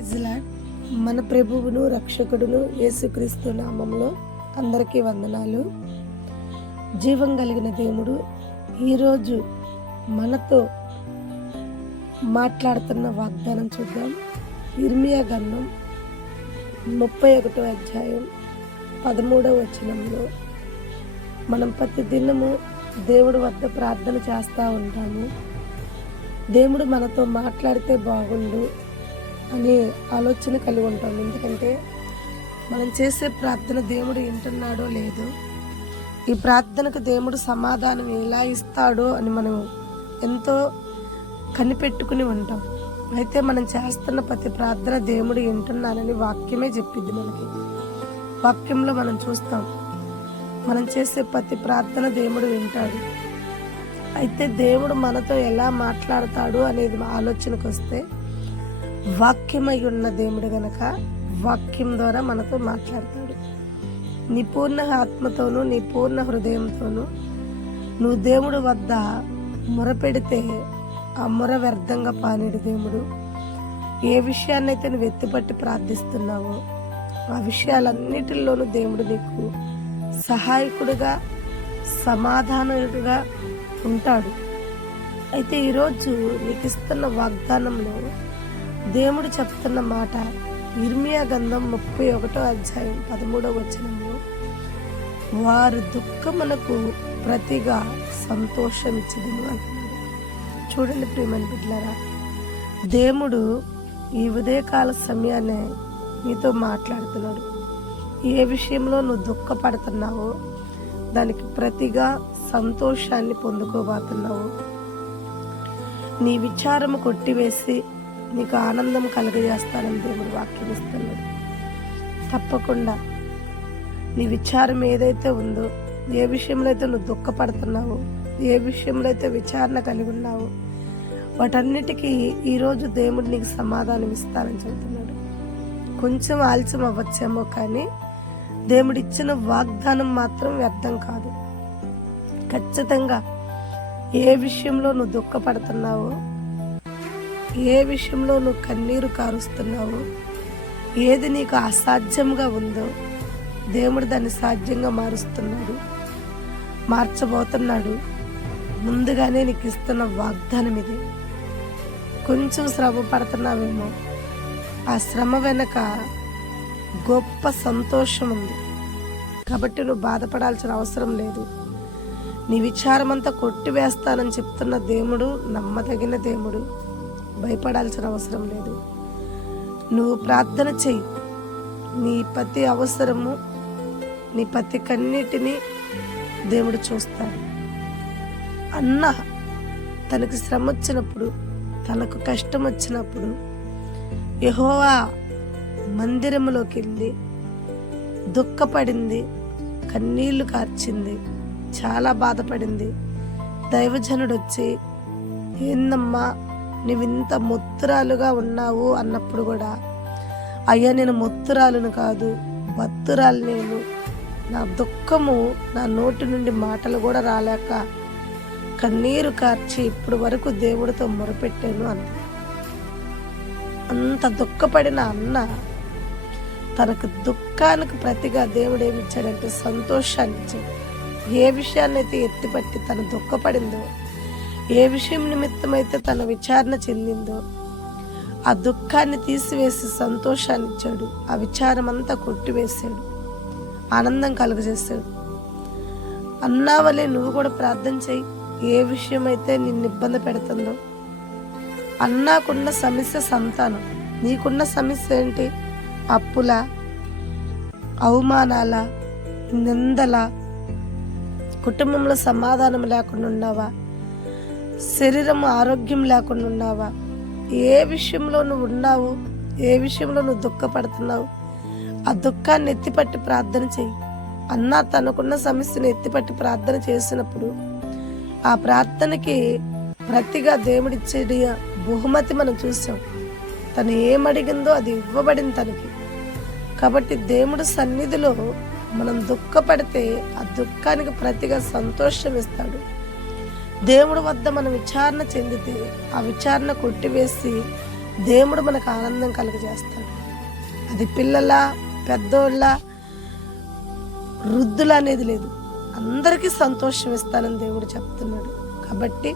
Praise lord. మన ప్రభువును రక్షకుడును యేసుక్రీస్తు నామములో అందరికీ వందనాలు. జీవం కలిగిన దేవుడు ఈరోజు మనతో మాట్లాడుతున్న వాగ్దానం చూద్దాం. ఇర్మియా గ్రంథం 31వ అధ్యాయం 13వ వచనంలో మనం ప్రతి దినము దేవుడి వద్ద ప్రార్థన చేస్తూ ఉంటాము. దేవుడు మనతో మాట్లాడితే బాగుండు అనే ఆలోచన కలిగి ఉంటాం. ఎందుకంటే మనం చేసే ప్రార్థన దేవుడు వింటున్నాడో లేదో, ఈ ప్రార్థనకు దేవుడు సమాధానం ఎలా ఇస్తాడో అని మనం ఎంతో కనిపెట్టుకుని ఉంటాం. అయితే మనం చేస్తున్న ప్రతి ప్రార్థన దేవుడు వింటున్నానని వాక్యమే చెప్పిద్ది. మనకి వాక్యంలో మనం చూస్తాం, మనం చేసే ప్రతి ప్రార్థన దేవుడు వింటాడు. అయితే దేవుడు మనతో ఎలా మాట్లాడతాడు అనేది ఆలోచనకు వస్తే, వాక్యమై ఉన్న దేవుడు గనక వాక్యం ద్వారా మనతో మాట్లాడతాడు. నీ పూర్ణ ఆత్మతోనూ నీ పూర్ణ హృదయంతోనూ నువ్వు దేవుడు వద్ద మొరపెడితే ఆ మొర వ్యర్థంగా పానేడు. దేవుడు ఏ విషయాన్నైతే నువ్వు ఎత్తిపట్టి ప్రార్థిస్తున్నావో ఆ విషయాలన్నిటిలోనూ దేవుడు నీకు సహాయకుడుగా సమాధానుడుగా ఉంటాడు. అయితే ఈరోజు నీకు ఇస్తున్న వాగ్దానంలో దేవుడు చెప్తున్న మాట ఇర్మియా గ్రంథం 31వ అధ్యాయం 13వ వచనంలో, వారి దుఃఖమునకు ప్రతిగా సంతోషం ఇచ్చిదిను అంటున్నాడు. చూడండి ప్రియమైన బిడ్డలారా, దేవుడు ఈ ఉదయకాల సమయాన్ని నీతో మాట్లాడుతున్నాడు. ఏ విషయంలో నువ్వు దుఃఖపడుతున్నావో దానికి ప్రతిగా సంతోషాన్ని పొందుకోబోతున్నావు. నీ విచారము కొట్టివేసి నీకు ఆనందం కలుగజేస్తానని దేవుడు వాక్యం ఇస్తున్నాడు. తప్పకుండా నీ విచారం ఏదైతే ఉందో, ఏ విషయంలో అయితే నువ్వు దుఃఖపడుతున్నావో, ఏ విషయంలో అయితే విచారణ కలిగి ఉన్నావో, వాటన్నిటికీ ఈరోజు దేవుడు నీకు సమాధానం ఇస్తానని చెబుతున్నాడు. కొంచెం ఆలస్యం అవ్వచ్చేమో, కానీ దేవుడు ఇచ్చిన వాగ్దానం మాత్రం వ్యర్థం కాదు. ఖచ్చితంగా ఏ విషయంలో నువ్వు దుఃఖపడుతున్నావో, ఏ విషయంలో నువ్వు కన్నీరు కారుస్తున్నావో, ఏది నీకు అసాధ్యంగా ఉందో దేవుడు దాన్ని సాధ్యంగా మారుస్తున్నాడు, మార్చబోతున్నాడు. ముందుగానే నీకు ఇస్తున్న వాగ్దానం ఇది. కొంచెం శ్రమ పడుతున్నావేమో, ఆ శ్రమ వెనక గొప్ప సంతోషం ఉంది. కాబట్టి నువ్వు బాధపడాల్సిన అవసరం లేదు. నీ విచారమంతా కొట్టివేస్తానని చెప్తున్న దేవుడు నమ్మదగిన దేవుడు. భయపడాల్సిన అవసరం లేదు. నువ్వు ప్రార్థన చెయ్యి. నీ ప్రతి అవసరము, నీ ప్రతి కన్నిటిని దేవుడు చూస్తాడు. అన్న తనకు శ్రమ వచ్చినప్పుడు, తనకు కష్టం వచ్చినప్పుడు యెహోవా మందిరములోకి వెళ్ళి దుఃఖపడింది, కన్నీళ్లు కార్చింది, చాలా బాధపడింది. దైవజనుడు వచ్చి, ఏందమ్మా నువ్వింత మొత్తురాలుగా ఉన్నావు అన్నప్పుడు కూడా, అయ్యా నేను మొత్తురాలును కాదు, బత్తురాలు నేను, నా దుఃఖము నా నోటి నుండి మాటలు కూడా రాలేక కన్నీరు కార్చి ఇప్పుడు వరకు దేవుడితో మొరపెట్టాను అంది. అంత దుఃఖపడిన అన్న తనకు దుఃఖానికి ప్రతిగా దేవుడు ఏమిచ్చాడంటే సంతోషాన్ని ఇచ్చాడు. ఏ విషయాన్నైతే ఎత్తిపట్టి తను దుఃఖపడిందో, ఏ విషయం నిమిత్తమైతే తన విచారణ చెందిందో ఆ దుఃఖాన్ని తీసివేసి సంతోషాన్ని ఇచ్చాడు. ఆ విచారం అంతా కొట్టివేశాడు, ఆనందం కలుగజేశాడు. అన్నావలే నువ్వు కూడా ప్రార్థన చెయ్యి. ఏ విషయం అయితే నిన్ను ఇబ్బంది పెడుతుందో, అన్నాకున్న సమస్య సంతానం, నీకున్న సమస్య ఏంటి? అప్పుల, అవమానాల, నిందల, కుటుంబంలో సమాధానం లేకుండా ఉన్నావా? శరీరం ఆరోగ్యం లేకుండా ఉన్నావా? ఏ విషయంలో నువ్వు ఉన్నావు? ఏ విషయంలో నువ్వు దుఃఖపడుతున్నావు? ఆ దుఃఖాన్ని ఎత్తిపట్టి ప్రార్థన చెయ్యి. అన్న తనకున్న సమస్యను ఎత్తిపట్టి ప్రార్థన చేసినప్పుడు ఆ ప్రార్థనకి ప్రతిగా దేవుడిచ్చే బహుమతి మనం చూసాం. తను ఏమడిగిందో అది ఇవ్వబడింది తనకి. కాబట్టి దేవుడి సన్నిధిలో మనం దుఃఖపడితే ఆ దుఃఖానికి ప్రతిగా సంతోషం ఇస్తాడు. దేవుడి వద్ద మనం విచారణ చెందితే ఆ విచారణ కొట్టివేసి దేవుడు మనకు ఆనందం కలుగజేస్తాడు. అది పిల్లల, పెద్దోళ్ళ, వృద్ధుల అనేది లేదు, అందరికీ సంతోషం ఇస్తానని దేవుడు చెప్తున్నాడు. కాబట్టి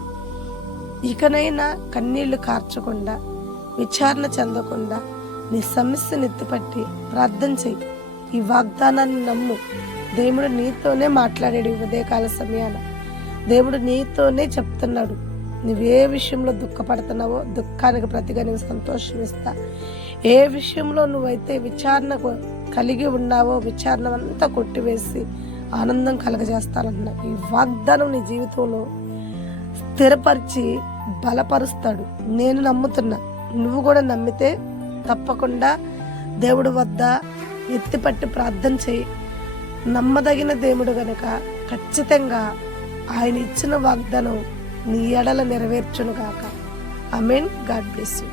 ఇకనైనా కన్నీళ్లు కార్చకుండా, విచారణ చెందకుండా నీ సమస్యను ఎత్తిపట్టి ప్రార్థన చెయ్యి. ఈ వాగ్దానాన్ని నమ్ము. దేవుడు నీతోనే మాట్లాడాడు. ఈ ఉదయకాల సమయాన దేవుడు నీతోనే చెప్తున్నాడు. నువ్వే విషయంలో దుఃఖపడుతున్నావో దుఃఖానికి ప్రతిగా నువ్వు సంతోషం ఇస్తా. ఏ విషయంలో నువ్వైతే విచారణ కలిగి ఉన్నావో విచారణ అంతా కొట్టివేసి ఆనందం కలగజేస్తానంటున్నా. ఈ వాగ్దానం నీ జీవితంలో స్థిరపరిచి బలపరుస్తాడు. నేను నమ్ముతున్నా, నువ్వు కూడా నమ్మితే తప్పకుండా దేవుడి వద్ద ఎత్తిపట్టి ప్రార్థన చేయి. నమ్మదగిన దేవుడు గనక ఖచ్చితంగా ఆయన ఇచ్చిన వాగ్దానం నీ ఎడల నెరవేర్చును గాక. ఆమేన్. God bless you.